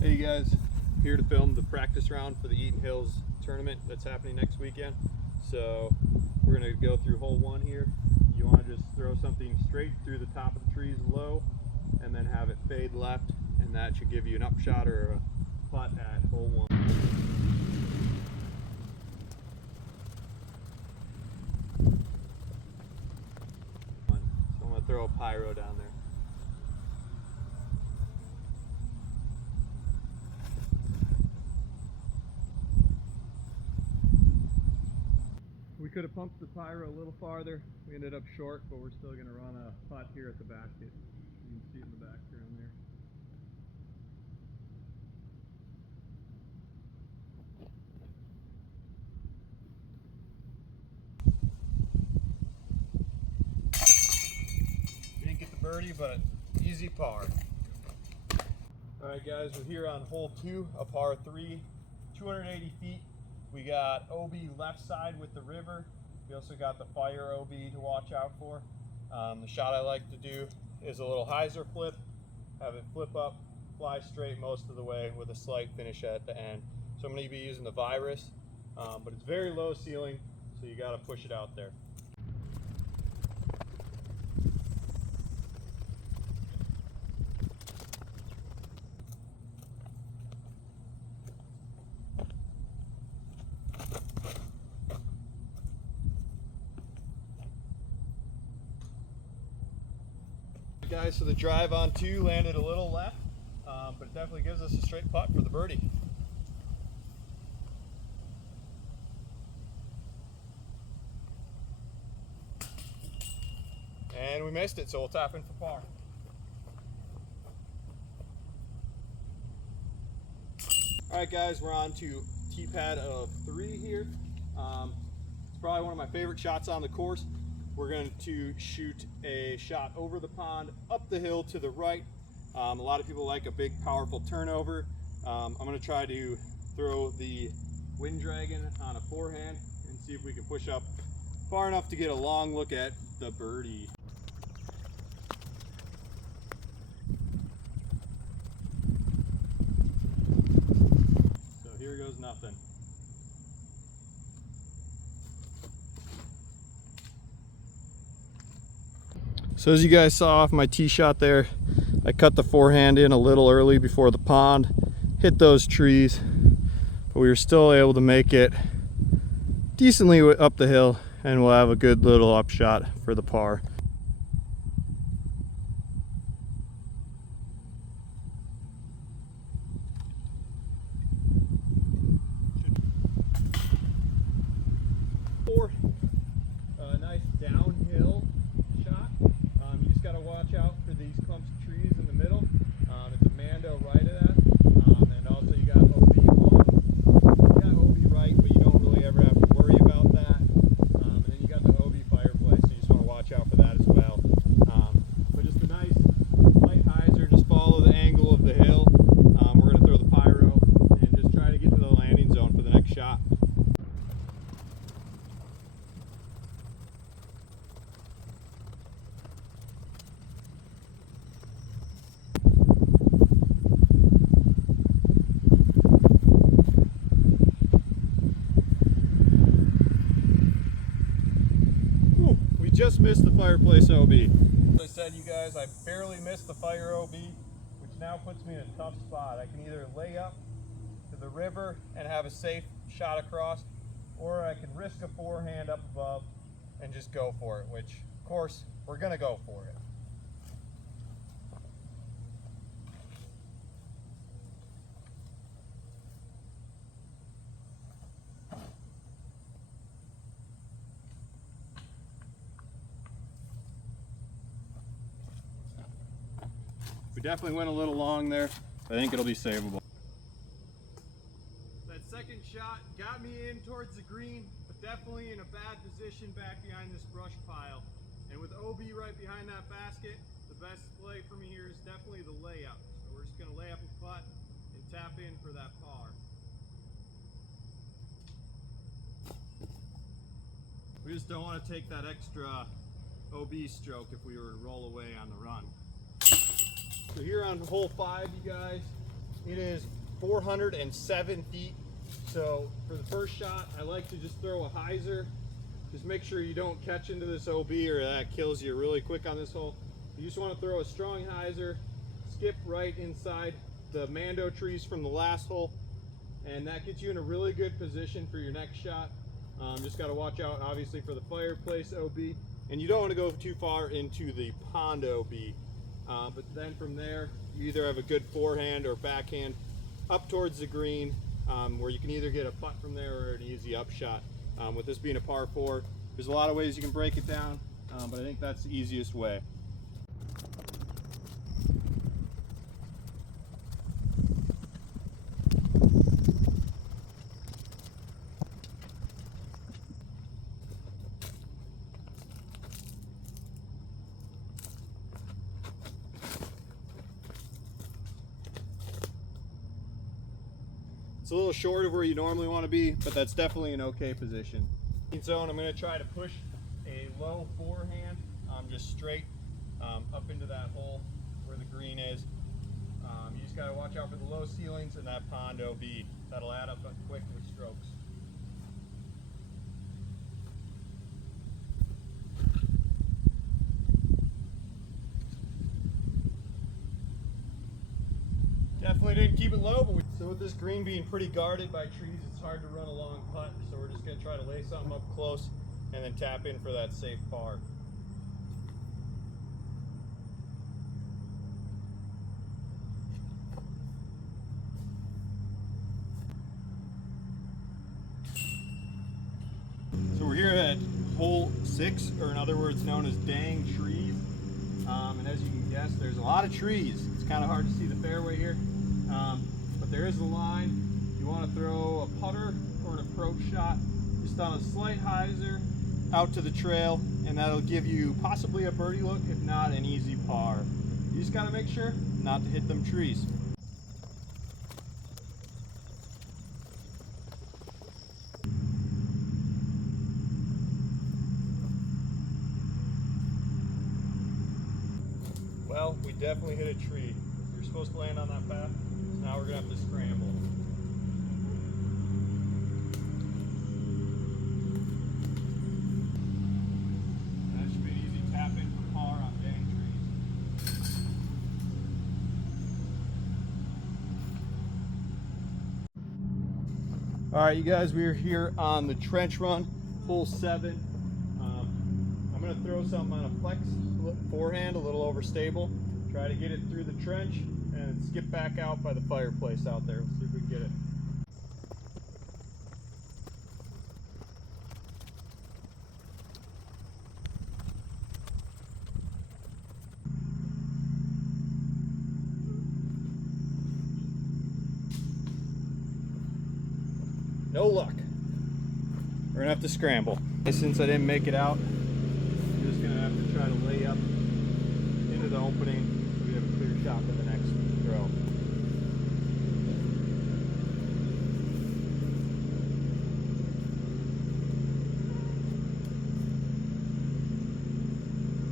Hey you guys, here to film the practice round for the Eaton Hills tournament that's happening next weekend. So we're going to go through hole one here. You want to just throw something straight through the top of the trees low and then have it fade left, and that should give you an upshot or a putt at hole one. So I'm going to throw a pyro down there. We could have pumped the pyro a little farther. We ended up short, but we're still going to run a putt here at the basket. You can see it in the background there. We didn't get the birdie, but easy par. Alright guys, we're here on hole 2, a par 3, 280 feet. We got OB left side with the river. We also got the fire OB to watch out for. The shot I like to do is a little hyzer flip, have it flip up, fly straight most of the way with a slight finish at the end. So I'm going to be using the Virus, but it's very low ceiling, so you got to push it out there. Guys, so the drive on 2 landed a little left, but it definitely gives us a straight putt for the birdie. And we missed it, so we'll tap in for par. Alright guys, we're on to tee pad of 3 here. It's probably one of my favorite shots on the course. We're going to shoot a shot over the pond, up the hill to the right. A lot of people like a big, powerful turnover. I'm going to try to throw the Wind Dragon on a forehand and see if we can push up far enough to get a long look at the birdie. So here goes nothing. So as you guys saw off my tee shot there, I cut the forehand in a little early before the pond, hit those trees, but we were still able to make it decently up the hill, and we'll have a good little upshot for the par. For a nice downhill shot. You just got to watch out for these clumps of trees in the middle. It's a Mando right of that, and also you got OB long. You got OB right, but you don't really ever have to worry about that. And then you got the OB fireplace, so you just want to watch out for that as well. But just a nice light hyzer, just follow the angle of the hill. We're going to throw the pyro and just try to get to the landing zone for the next shot. Just missed the fireplace OB. As I said, you guys, I barely missed the fire OB, which now puts me in a tough spot. I can either lay up to the river and have a safe shot across, or I can risk a forehand up above and just go for it, which, of course, we're going to go for it. We definitely went a little long there. I think it'll be savable. That second shot got me in towards the green, but definitely in a bad position back behind this brush pile. And with OB right behind that basket, the best play for me here is definitely the layup. So we're just going to lay up a putt and tap in for that par. We just don't want to take that extra OB stroke if we were to roll away on the run. So here on hole 5, you guys, It is 407 feet. So for the first shot, I like to just throw a hyzer. Just make sure you don't catch into this OB or that kills you really quick on this hole. You just want to throw a strong hyzer, skip right inside the Mando trees from the last hole, and that gets you in a really good position for your next shot. Just got to watch out obviously for the fireplace OB, and you don't want to go too far into the pond OB. But then from there, you either have a good forehand or backhand up towards the green, where you can either get a putt from there or an easy upshot. With this being a par 4, there's a lot of ways you can break it down, but I think that's the easiest way. It's a little short of where you normally want to be, but that's definitely an okay position. Zone, I'm going to try to push a low forehand, just straight up into that hole where the green is. You just got to watch out for the low ceilings and that pond OB. That'll add up quick with strokes. Definitely didn't keep it low, but so with this green being pretty guarded by trees, it's hard to run a long putt. So we're just going to try to lay something up close and then tap in for that safe par. So we're here at hole 6, or in other words known as Dang Trees. And as you can guess, there's a lot of trees. It's kind of hard to see the fairway here, but there is a line. You want to throw a putter or an approach shot just on a slight hyzer out to the trail, and that'll give you possibly a birdie look, if not an easy par. You just got to make sure not to hit them trees. Well, we definitely hit a tree. You're supposed to land on that path. Now we're going to have to scramble. That should be an easy tap in for par on Dang Trees. All right, you guys, we are here on the trench run, hole 7. I'm going to throw something on a flex forehand, a little overstable. Try to get it through the trench and skip back out by the fireplace out there. Let's see if we can get it. No luck. We're gonna have to scramble. Since I didn't make it out, I'm just gonna have to try to lay up into the opening so we have a clear shot for the next throw.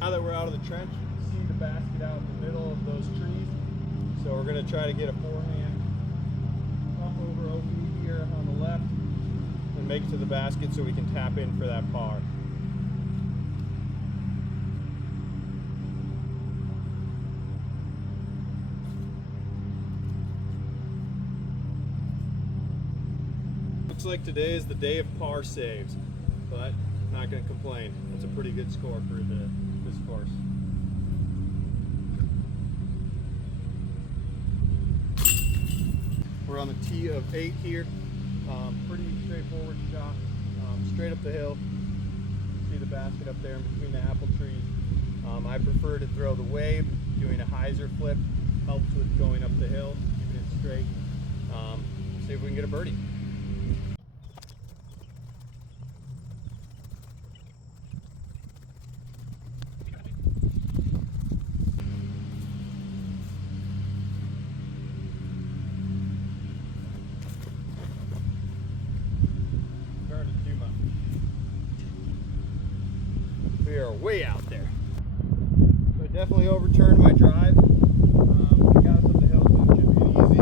Now that we're out of the trench, you can see the basket out in the middle of those trees. So we're gonna try to get a forehand up over OB here on the left and make it to the basket so we can tap in for that par. Looks like today is the day of par saves, but I'm not going to complain. That's a pretty good score for this course. We're on the tee of 8 here. Pretty straightforward shot, straight up the hill. You can see the basket up there in between the apple trees. I prefer to throw the wave. Doing a hyzer flip helps with going up the hill, keeping it straight. See if we can get a birdie. We are way out there. So I definitely overturned my drive. I got us up the hill, so it should be an easy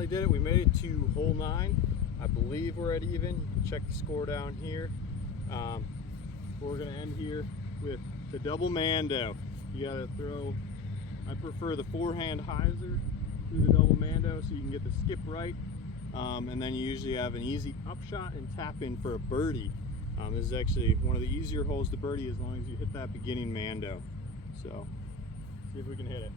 finally did it. We made it to hole 9. I believe we're at even. You can check the score down here. We're gonna end here with the double Mando. You gotta throw, I prefer the forehand hyzer through the double Mando so you can get the skip right. And then you usually have an easy upshot and tap in for a birdie. This is actually one of the easier holes to birdie as long as you hit that beginning Mando. So, see if we can hit it.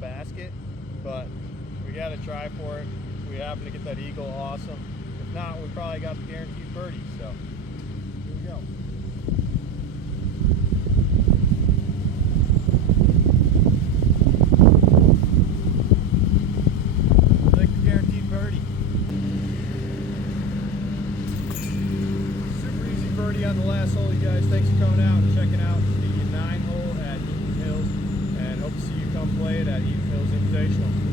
Basket, but we got to try for it. If we happen to get that eagle, awesome. If not, we probably got the guaranteed birdie. So here we go. Like the guaranteed birdie. Super easy birdie on the last hole, you guys. Thanks for coming out and checking out the 9 hole at Eaton Hills, and hope to see you come play it at Eaton Hills Invitational.